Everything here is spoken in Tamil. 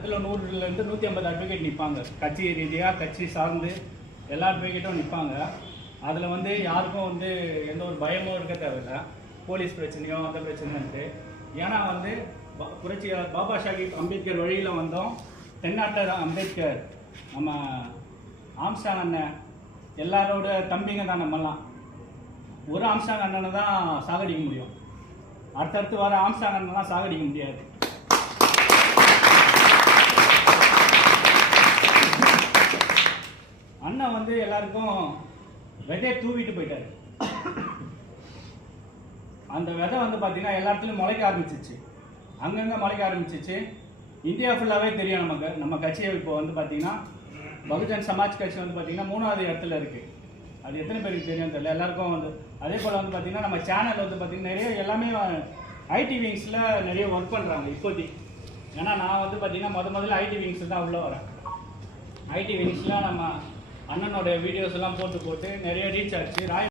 இடத்துல நூறுலேருந்து நூற்றி ஐம்பது அட்வொகேட் நிற்பாங்க கட்சி ரீதியாக கட்சி சார்ந்து எல்லா அட்வொகேட்டும் நிற்பாங்க அதில் வந்து யாருக்கும் வந்து எந்த ஒரு பயமும் இருக்க தேவையில்லை. போலீஸ் பிரச்சனையோ அந்த பிரச்சனைன்ட்டு. ஏன்னா வந்து புரட்சியாளர் பாபா சாஹிப் அம்பேத்கர் வழியில் வந்தோம். தென்னாட்டர் அம்பேத்கர் நம்ம ஆம்ஸ்டாங் அண்ணன் எல்லாரோட தம்பிங்க தான் நம்மலாம் ஒரு ஆம்ஸ்டாங் அண்ணனை தான் சாகடிக்க முடியும். அடுத்தடுத்து வர ஆம்ஸ்டாங் அண்ணன்லாம் சாகடிக்க முடியாது. அண்ணன் வந்து எல்லாருக்கும் விதையை தூவிட்டு போயிட்டாரு. அந்த விதை வந்து பார்த்தீங்கன்னா எல்லா இடத்துலையும் முளைக்க ஆரம்பிச்சிச்சு. அங்கங்கே முளைக்க ஆரம்பிச்சிச்சு. இந்தியா ஃபுல்லாகவே தெரியும் நமக்கு. நம்ம கட்சியை இப்போ வந்து பார்த்தீங்கன்னா பகுஜன் சமாஜ் கட்சி வந்து பார்த்தீங்கன்னா மூணாவது இடத்துல இருக்குது அது எத்தனை பேருக்கு தெரியும் தெரியல. எல்லாருக்கும் வந்து அதே போல் வந்து பார்த்தீங்கன்னா நம்ம சேனல் வந்து பார்த்தீங்கன்னா நிறைய எல்லாமே ஐடி விங்ஸில் நிறைய ஒர்க் பண்ணுறாங்க இப்போதைக்கு. ஏன்னா நான் வந்து பார்த்தீங்கன்னா முத முதல்ல ஐடி விங்ஸ் தான் உள்ளே வரேன். ஐடி விங்ஸ்லாம் நம்ம அண்ணனோட வீடியோஸ் எல்லாம் போட்டு போட்டு நிறைய ரீச் ஆச்சு. ராய்